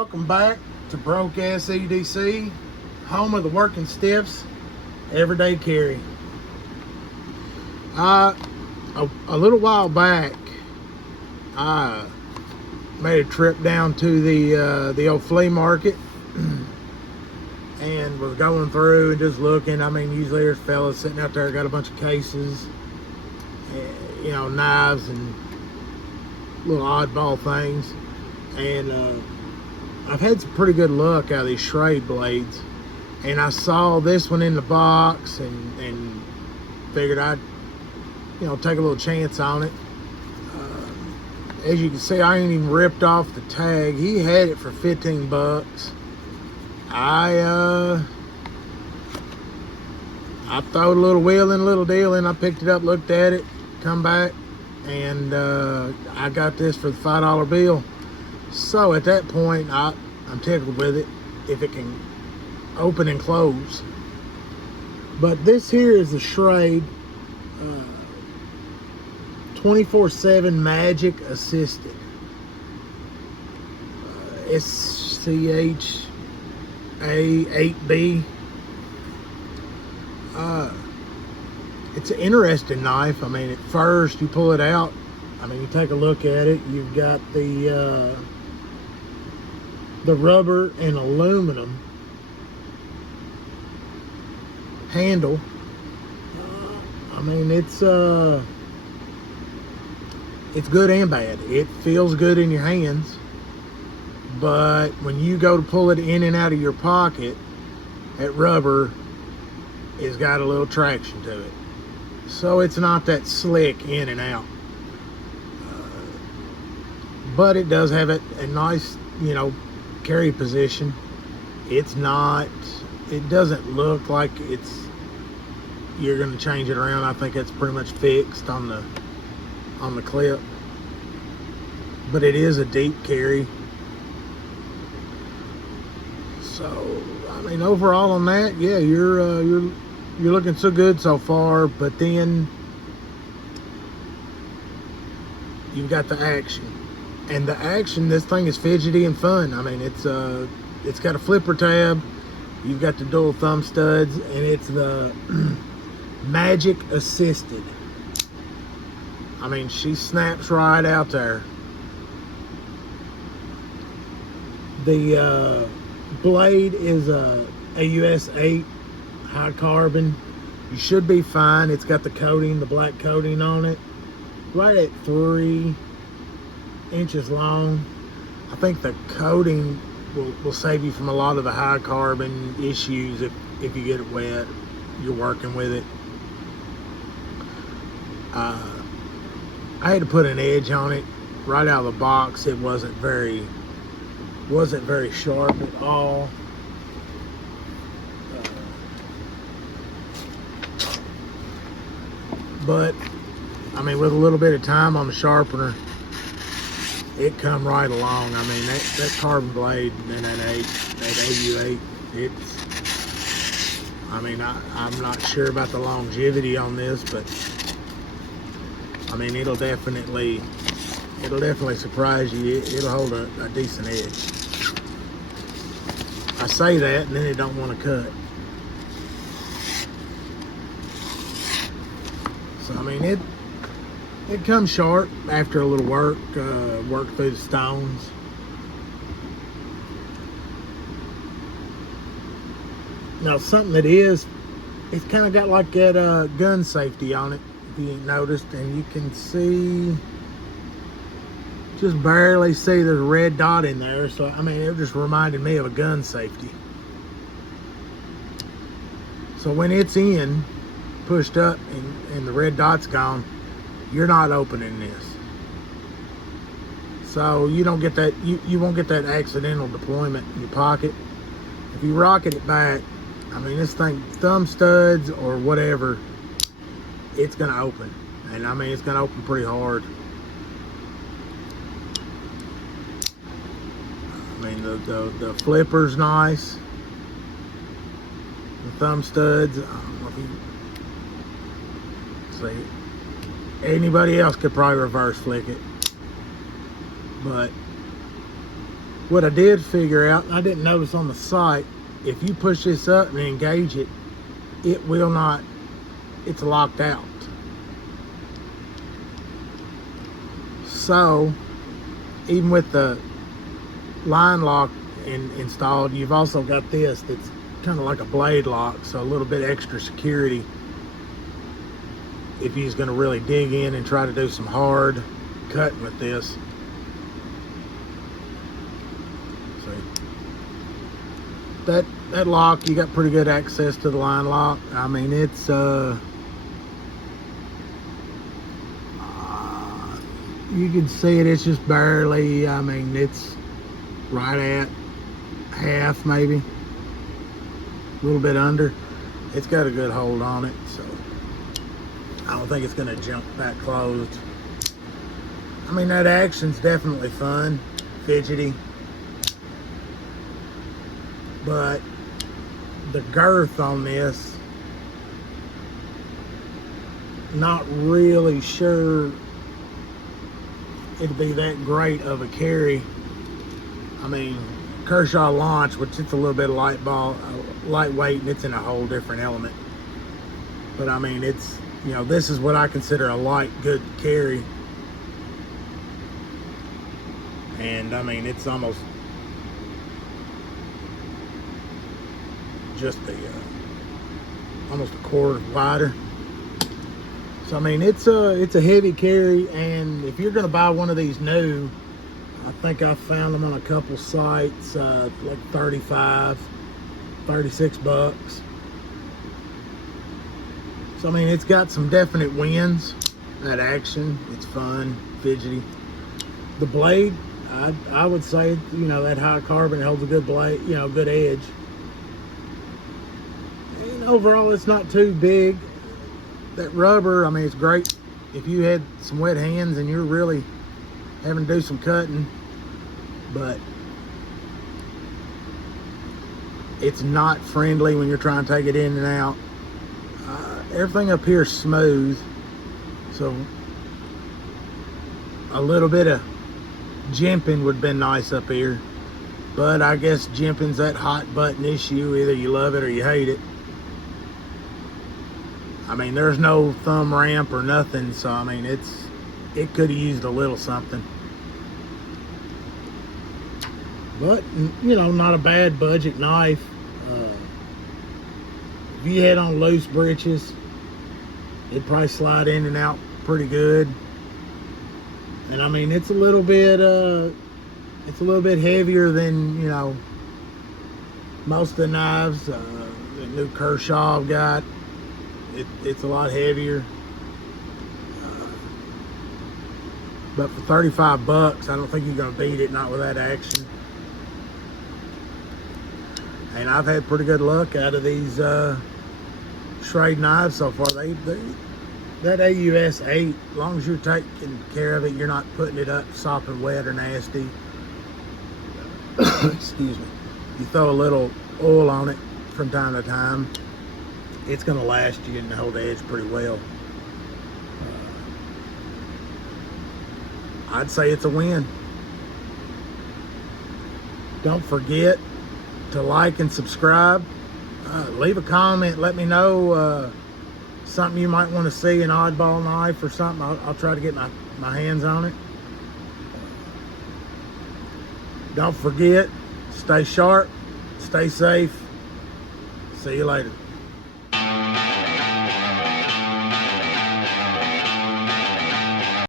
Welcome back to Broke Ass EDC, home of the working stiffs, everyday carry. A little while back, I made a trip down to the old flea market and was going through and just looking. I mean, usually there's fellas sitting out there, got a bunch of cases, you know, knives and little oddball things. And I've had some pretty good luck out of these Schrade blades, and I saw this one in the box and figured I'd, you know, take a little chance on it. As you can see, I ain't even ripped off the tag. He had it for 15 bucks. I throwed a little wheel in, a little deal in. I picked it up, looked at it, come back, and I got this for the $5 bill. So at that point, I'm tickled with it if it can open and close. But this here is the Schrade 24/7 Magic Assisted. SCHA 8B. It's an interesting knife. I mean, at first you pull it out, I mean, you take a look at it, you've got the rubber and aluminum handle. I mean, it's good and bad. It feels good in your hands, but when you go to pull it in and out of your pocket, that rubber has got a little traction to it, so it's not that slick in and out. But it does have a nice, you know, carry position. It's not, it doesn't look like you're going to change it around. I think it's pretty much fixed on the clip, but it is a deep carry. So I mean, overall on that, yeah, you're looking so good so far. But then you've got the action. And the action, this thing is fidgety and fun. I mean, it's got a flipper tab, you've got the dual thumb studs, and it's the Magic Assisted. I mean, she snaps right out there. The blade is a AUS 8 high carbon. You should be fine. It's got the coating, the black coating on it, right at 3 inches long. I think the coating will save you from a lot of the high carbon issues if you get it wet, you're working with it. I had to put an edge on it right out of the box. It wasn't very sharp at all. But I mean, with a little bit of time on the sharpener, it come right along. I mean, that carbon blade and that AU8, it's, I mean, I'm not sure about the longevity on this, but I mean, it'll definitely surprise you. It'll hold a decent edge. I say that, and then it don't want to cut. So I mean, it comes sharp after a little work through the stones. Now, something that it's kind of got like that gun safety on it, if you ain't noticed, and you can see, just barely see, there's a red dot in there. So I mean, it just reminded me of a gun safety. So when it's in, pushed up, and the red dot's gone, you're not opening this. So you don't get that, you won't get that accidental deployment in your pocket. If you rocket it back, I mean, this thing, thumb studs or whatever, it's gonna open. And I mean, it's gonna open pretty hard. I mean, the flipper's nice. The thumb studs, I don't know if you see, anybody else could probably reverse flick it, but What I did figure out, and I didn't notice on the site, if you push this up and engage it, it will not, it's locked out. So even with the line lock installed, you've also got this that's kind of like a blade lock, so a little bit extra security if he's going to really dig in and try to do some hard cutting with this. See, that lock, you got pretty good access to the line lock. I mean, it's you can see it, it's just barely, I mean, it's right at half, maybe a little bit under. It's got a good hold on it, so I don't think it's going to jump back closed. I mean, that action's definitely fun, fidgety, but the girth on this, not really sure it'd be that great of a carry. I mean, Kershaw launch, which it's a little bit of lightweight, and it's in a whole different element. But I mean, it's, you know, this is what I consider a light, good carry. And I mean, it's almost just almost a quarter wider. So I mean, it's a heavy carry, and if you're going to buy one of these new, I think I found them on a couple sites, like 35, 36 bucks. So I mean, it's got some definite wins. That action, it's fun, fidgety. The blade, I would say, you know, that high carbon holds a good blade, you know, good edge. And overall, it's not too big. That rubber, I mean, it's great if you had some wet hands and you're really having to do some cutting, but it's not friendly when you're trying to take it in and out. Everything up here is smooth, so a little bit of jimping would have been nice up here, but I guess jimping's that hot button issue. Either you love it or you hate it. I mean, there's no thumb ramp or nothing, so I mean, it could have used a little something. But, you know, not a bad budget knife. If you had on loose britches, it'd probably slide in and out pretty good. And I mean, it's a little bit heavier than, you know, most of the knives. The new Kershaw I've got, it's a lot heavier. But for 35 bucks, I don't think you're gonna beat it, not with that action. And I've had pretty good luck out of these Schrade knives so far. That AUS 8, as long as you're taking care of it, you're not putting it up sopping wet or nasty. Excuse me. You throw a little oil on it from time to time, it's going to last you and hold the edge pretty well. I'd say it's a win. Don't forget to like and subscribe. Leave a comment. Let me know something you might want to see, an oddball knife or something. I'll try to get my hands on it. Don't forget, stay sharp, stay safe. See you later.